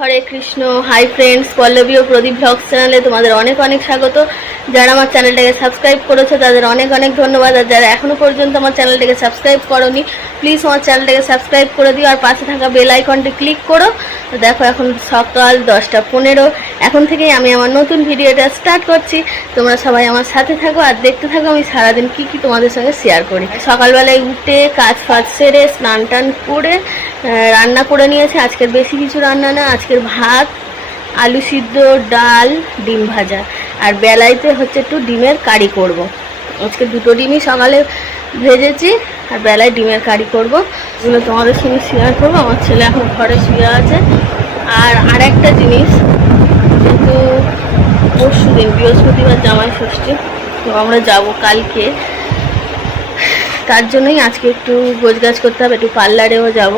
হরে Krishna. Hi friends, Pallavi ও প্রদীপ blogs চ্যানেলে তোমাদের অনেক অনেক স্বাগত। যারা আমার চ্যানেলটাকে সাবস্ক্রাইব করেছো তাদের অনেক অনেক ধন্যবাদ। আর যারা এখনও পর্যন্ত আমার চ্যানেলটাকে সাবস্ক্রাইব করোনি প্লিজ আমার চ্যানেলটাকে সাবস্ক্রাইব করে দিও আর পাশে থাকা বেল আইকনটি ক্লিক করো। তো দেখো এখন সকাল 10:15, এখন থেকেই আমি আমার নতুন ভিডিওটা স্টার্ট করছি। তোমরা সবাই আমার সাথে থাকো আর দেখতে থাকো আমি সারাদিন কি কি তোমাদের সঙ্গে শেয়ার করি। সকালবেলায় উঠে কাজ ফাজ সেরে স্নান টান করে রান্না করে নিয়েছে। আজকের বেশি কিছু রান্না না, আজকের ভাত, আলু সিদ্ধ, ডাল, ডিম ভাজা আর বেলাইতে হচ্ছে একটু ডিমের কারি করব। আজকে দুটো ডিমই সকালে ভেজেছি আর বেলায় ডিমের কারি করব, এগুলো তোমাদের সঙ্গে শেয়ার করবো। আমার ছেলে এখন ঘরে শুয়ে আছে। আর একটা জিনিস, কিন্তু পরশু দিন বৃহস্পতিবার জামাই ষষ্ঠী, তো আমরা যাব কালকে, তার জন্যই আজকে একটু গোছগাছ করতে হবে, একটু পার্লারেও যাব।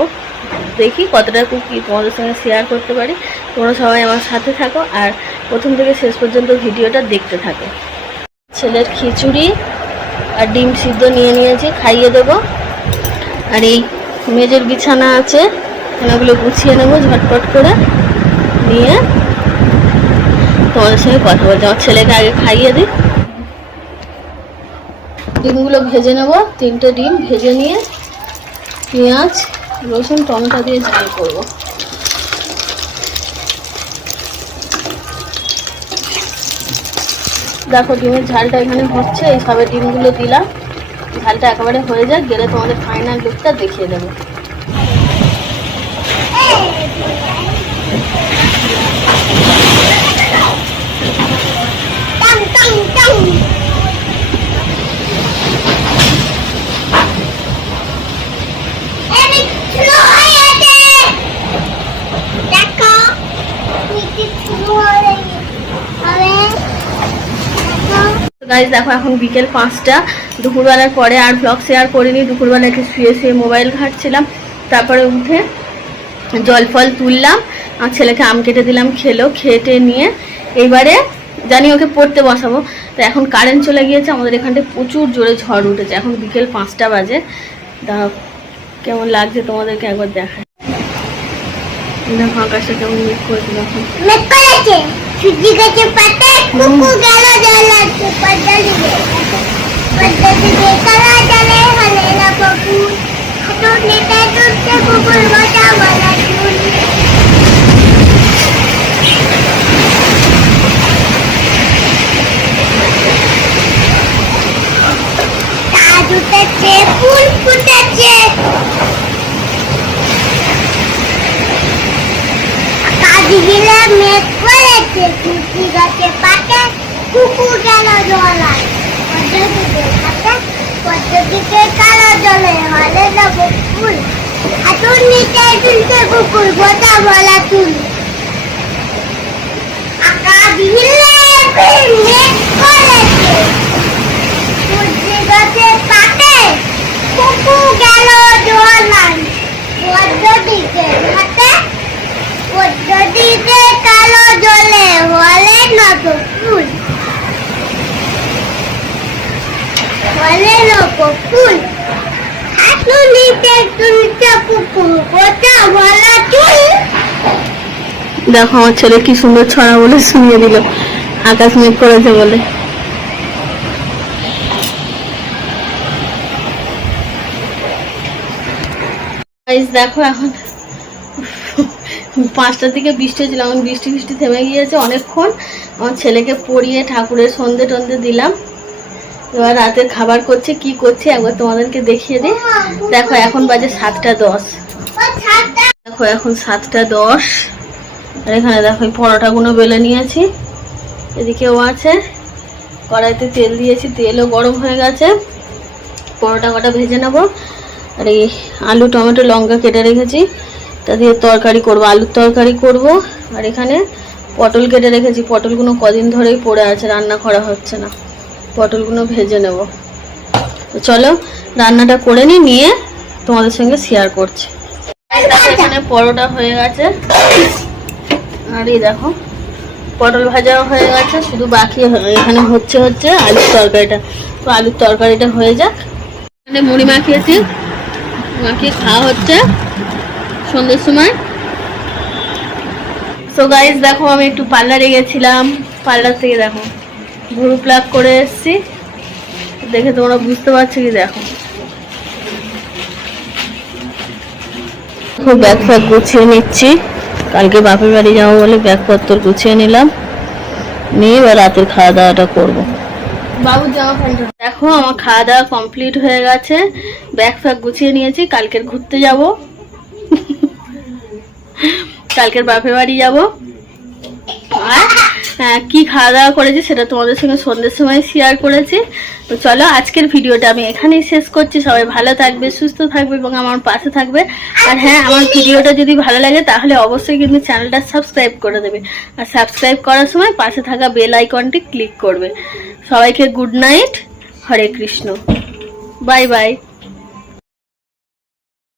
দেখি কতটুকু কি তোমাদের সঙ্গে শেয়ার করতে পারি। তোমরা সবাই আমার সাথে থাকো আর প্রথম থেকে শেষ পর্যন্ত ভিডিওটা দেখতে থাকো। ছেলের খিচুড়ি আর ডিম সিদ্ধ নিয়ে নিয়েছি, খাইয়ে দেব। আর এই মেজের বিছানা আছে, ওগুলো গুছিয়ে নেবো ঝটপট করে, নিয়ে তোমাদের সঙ্গে কথা বলছি। আমার ছেলেকে আগে খাইয়ে দিই। ডিমগুলো ভেজে নেব, 3টে ডিম ভেজে নিয়ে পেঁয়াজ রসুন টমেটো দিয়ে ঝাল করব। দেখো ডিমের ঝালটা এখানে হচ্ছে, এইসবে ডিমগুলো দিলাম। ঝালটা একেবারে হয়ে যাক, গেলে তোমাদের ফাইনাল লুকটা দেখিয়ে দেবো। গাইজ দেখো এখন বিকেল 5টা, দুপুরবেলার পরে আর ব্লগ শেয়ার করিনি। দুপুরবেলা একটু শুয়ে শুয়ে মোবাইল ঘাঁটছিলাম, তারপরে উঠে জল ফল তুললাম, আর ছেলেকে আম কেটে দিলাম, খেলো। খেটে নিয়ে এইবারে জানি ওকে পড়তে বসাবো। তো এখন কারেন্ট চলে গিয়েছে, আমাদের এখানটায় প্রচুর জোরে ঝড় উঠেছে। এখন বিকেল 5টা বাজে। কেমন লাগছে তোমাদেরকে একবার দেখায়। দেখো আকাশটা কেমন মেঘ করেছে, দেখো মেঘ করেছে, সূর্য গাছে পাতা কুকু গেল জ্বলাতে পদ্মা দিবে কালা জলে হলে না কুকুর হাঁটু নেটে টুটতে কুকুর বসা বলা চুল। কাজ উঠেছে, ফুল ফুটেছে, গিলে মেঘ করেছে, সূর্য গাছে পাতা কুকুর গেল জলায় পদ্ধতিতে কালো জলে হলে যাব ফুল হাঁটুর নিচে তুলতে কুকুর গোটা বলা চুল। আকাশ গিলে মেঘ করেছে, সূর্য গাছে পাতা কুকুর গেল জলায় পদ্ধতিতে পদ্ধতিতে কালো জলে হলে নত ফুল হলে নক ফুল হাঁটুনিতে তুলতে কুকুর গোটা বলা চুল। দেখো আমার ছেলে কি সুন্দর ছড়া বলে শুনিয়ে দিল, আকাশ মেঘ করেছে বলে। দেখো এখন 5টার দিকে বৃষ্টি হয়েছিল, এখন বৃষ্টি থেমে গিয়েছে অনেকক্ষণ। আমার ছেলেকে পড়িয়ে ঠাকুরের সন্ধে টন্ধে দিলাম। এবার রাতের খাবার করছে, কি করছে একবার তোমাদেরকে দেখিয়ে দিই। দেখো এখন বাজে 7টা 10। দেখো এখন 7টা 10। আর এখানে দেখো পরোটাগুলো বেলে নিয়েছি, এদিকেও আছে। কড়াইতে তেল দিয়েছি, তেলও গরম হয়ে গেছে। পরোটা কটা ভেজে নেবো। আর এই আলু টমেটো লঙ্কা কেটে রেখেছি, তা দিয়ে তরকারি করব, আলুর তরকারি করব। আর এখানে পটল কেটে রেখেছি, পটলগুলো কদিন ধরেই পড়ে আছে, রান্না করা হচ্ছে না। পটলগুলো ভেজে নেব। তো চলো রান্নাটা করে নিয়ে তোমাদের সঙ্গে শেয়ার করছি। এখানে পরোটা হয়ে গেছে, আর এই দেখো পটল ভাজা হয়ে গেছে, শুধু বাকি এখানে হচ্ছে আলুর তরকারিটা। তো আলুর তরকারিটা হয়ে যাক। এখানে মুড়ি মাখিয়েছি, মাখিয়ে খাওয়া হচ্ছে সন্ধ্যের সময়। সো গাইস দেখো আমি একটু পার্লারে গেছিলাম, পার্লার থেকে দেখো ভুরু প্লাক করে এসেছি, দেখে তোমরা বুঝতে পারছো কি? দেখো ব্যাগ ফ্যাগ গুছিয়ে নিচ্ছি, কালকে বাপের বাড়ি যাবো বলে ব্যাগপত্র গুছিয়ে নিলাম, নিয়ে এবার রাতের খাওয়া দাওয়াটা করবো। বাবুর জামা প্যান্ট দেখো আমার খাওয়া দাওয়া কমপ্লিট হয়ে গেছে, ব্যাগ ফ্যাগ গুছিয়ে নিয়েছি, কালকের ঘুরতে যাব, কালকের বাপের বাড়ি যাব। আর কি খাওয়া দাওয়া করেছি সেটা তোমাদের সঙ্গে সন্ধ্যের সময় শেয়ার করেছি। তো চলো আজকের ভিডিওটা আমি এখানেই শেষ করছি। সবাই ভালো থাকবে, সুস্থ থাকবে এবং আমার পাশে থাকবে। আর হ্যাঁ, আমার ভিডিওটা যদি ভালো লাগে তাহলে অবশ্যই কিন্তু চ্যানেলটা সাবস্ক্রাইব করে দেবে, আর সাবস্ক্রাইব করার সময় পাশে থাকা বেল আইকনটি ক্লিক করবে। সবাইকে গুড নাইট, হরে কৃষ্ণ, বাই বাই।